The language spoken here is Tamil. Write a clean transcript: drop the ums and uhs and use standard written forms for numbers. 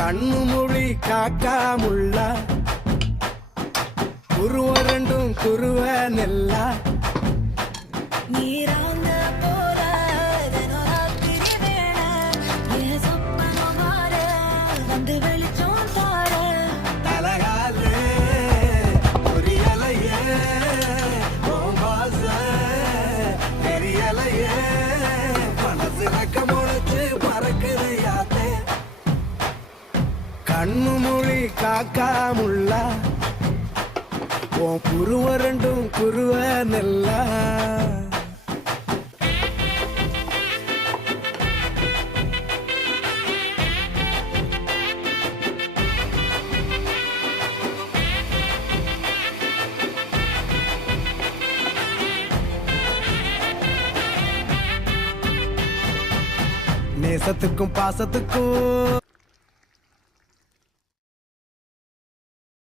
கண்ணு மொழி காக்காமுள்ள குருவ ரெண்டும் குருவ நெல்லா நீராங்க போல தினராத்திரி வேளை என் சொப்பனம் மாற வந்து வெளிச்சம் தார தலகாலே புரியலையே உன் பாச தெரியலையே மனசு ரக்க முளைச்சு பறக்குது யாத்தே கண்ணு மொழி காக்காமுள்ள உன் குருவ ரெண்டும் குருவ நெல்லா நேசத்துக்கும் பாசத்துக்கும்